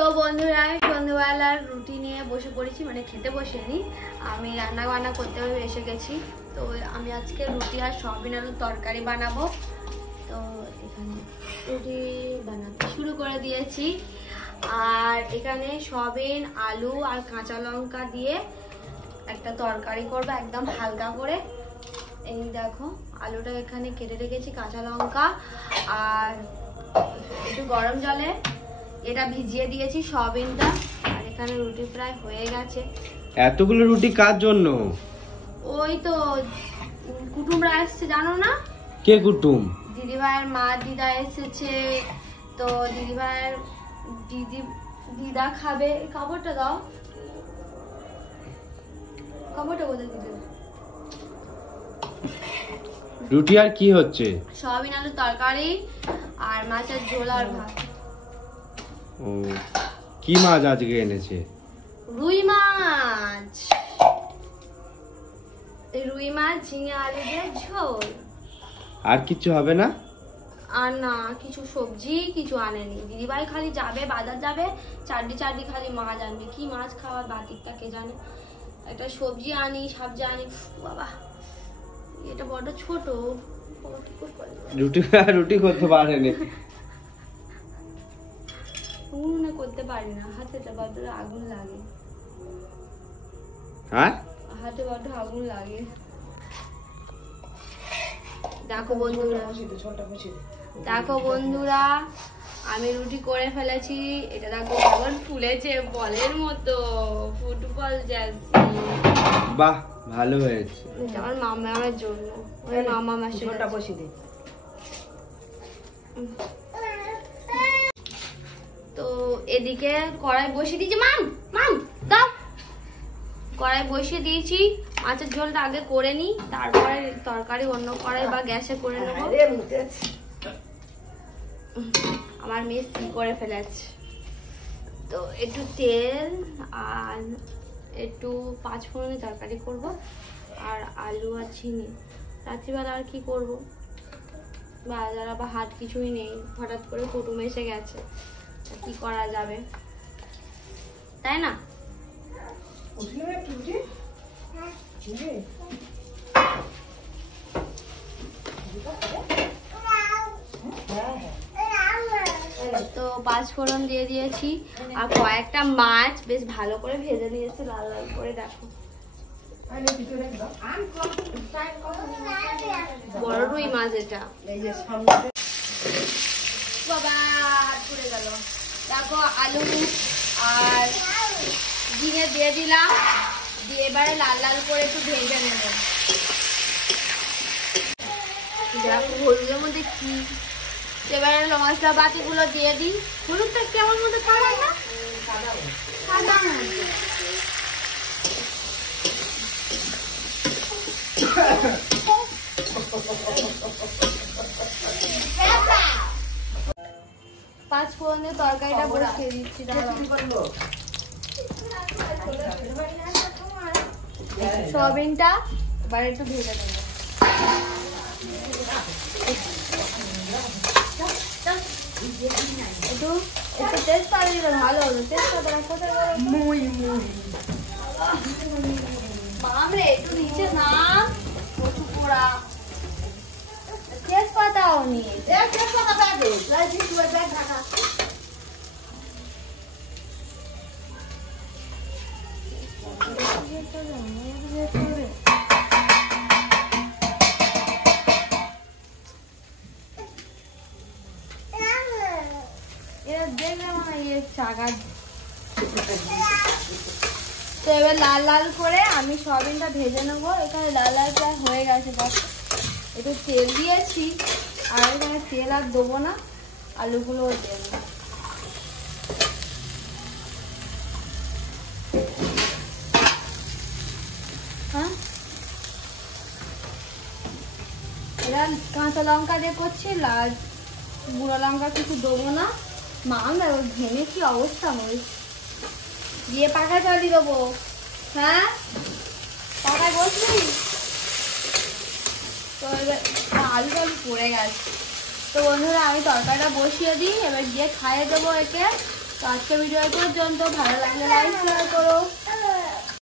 তো বন্ধুরা সন্ধ্যাবেলার রুটি নিয়ে বসে পড়েছি, মানে খেতে বসেনি, আমি রান্না বান্না করতে এসে গেছি। তো আমি আজকে রুটি আর সয়াবিন আলুর তরকারি বানাবো। তো এখানে রুটি বানাতে শুরু করে দিয়েছি, আর এখানে সয়াবিন আলু আর কাঁচা লঙ্কা দিয়ে একটা তরকারি করবো একদম হালকা করে। এই দেখো আলুটা এখানে কেটে রেখেছি, কাঁচা লঙ্কা আর একটু গরম জলে এটা ভিজিয়ে দিয়েছি সয়াবিনটা। আর এখানে রুটি প্রায় হয়ে গেছে। এতগুলো রুটি কার জন্য? ওই তো কুটুমরা এসছে, জানো না? কে কুটুম? দিদিভাইয়ের মা দিদা এসেছে, তো দিদিভাইয়ের দিদা খাবে। কাপড়টা দাও, কাপড়টা কোথায় দিদি? রুটি আর কি হচ্ছে? সয়াবিন আলুর তরকারি আর মাছের ঝোল আর ভাত। ও, কি মাছ আজকে এনেছে? রুই মাছ, রুই মাছ ঝিঙে আলু দিয়ে ঝোল। আর কিছু হবে না? আর না, কিছু সবজি কিছু আনেনি। দিদিভাই খালি যাবে বাজার যাবে, চারটি খালি মাছ আনবে। কি মাছ খাওয়ার বাতিকটা কে জানে। একটা সবজি আনি, সবজি আনি। বাবা এটা বড় ছোট, রুটি করতে পারেনি। উনুনে করতে পারি না, হাতেটা বড্ড আগুন লাগে। হ্যাঁ, হাতে বড্ড আগুন লাগে। দেখো বন্ধুরা, দেখো বন্ধুরা, আমি রুটি করে ফেলেছি। এটা দেখো কেমন ফুলেছে, বলের মতো, ফুটবল জ্যাসি। বাহ, ভালো হয়েছে। এটা আমার মামার জন্য, ওই মামা মাসিটা বসিয়ে দে। তো এদিকে কড়াই বসিয়ে দিয়েছি, মাম দাও। কড়াই বসিয়ে দিয়েছি, মাছের ঝোলটা আগে করে নি, তারপরে তরকারি অন্য কড়াই বা গ্যাসে করে নেবো। আমার মেয়ে সি করে ফেলেছে। তো একটু তেল আর একটু 5 ফোড়নে তরকারি করব, আর আলু আর ঝিঙে। রাত্রিবেলা আর কি করব, বাজার আবার হাট কিছুই নেই, হঠাৎ করে কুটুম এসে গেছে, কি করা যাবে, তাই না? তো 5 ফোড়ন দিয়ে দিয়েছি, আর কয়েকটা মাছ বেশ ভালো করে ভেজে নিয়েছি লাল লাল করে। দেখো বড় রুই মাছ এটা। বাবা পুড়ে গেল। দেখো আলু আর ঝিঙে দিয়ে দিলাম, দিয়ে এবারে লাল লাল করে একটু ভেজে নেব। দেখো হলুদের মধ্যে কি, এবারে মশলা বাটিগুলো দিয়ে দিই। হলুদটা কেমন মধ্যে কালার না, সাদা মধ্যে। পাঁচ ফোড়নের তরকারিটা বসিয়ে দিচ্ছি। সয়াবিনটা এবার একটু ভেজে নেব। একটু তেজপাতা দিলে ভালো হলো। তেজপাতা কোথায় মামরে, একটু নিচে নাম, কচু পোড়া। তেজপাতাও নিয়ে তো এবার লাল লাল করে আমি সয়াবিনটা ভেজে নেবো। এখানে লাল লাল প্রায় হয়ে গেছে, একটু তেল দিয়েছি, আর এখানে তেল আর দেবো না, আলুগুলো দেবো। হ্যাঁ, এরা কাঁচা লঙ্কা দিয়ে করছি, লাল গুঁড়ো লঙ্কা কিছু দেবো না। মাম ঘেমে কি অবস্থা আমার, দিয়ে পাখায় চালিয়ে দেবো। হ্যাঁ, পাখায় বসলি তো এবার আলু টালু পড়ে গেছে। তো বন্ধুরা আমি তরকারিটা বসিয়ে দিই, এবার গিয়ে খাইয়ে দেবো একে। তো আজকে ভিডিও পর্যন্ত, ভালো লাগলে লাইক শেয়ার করো।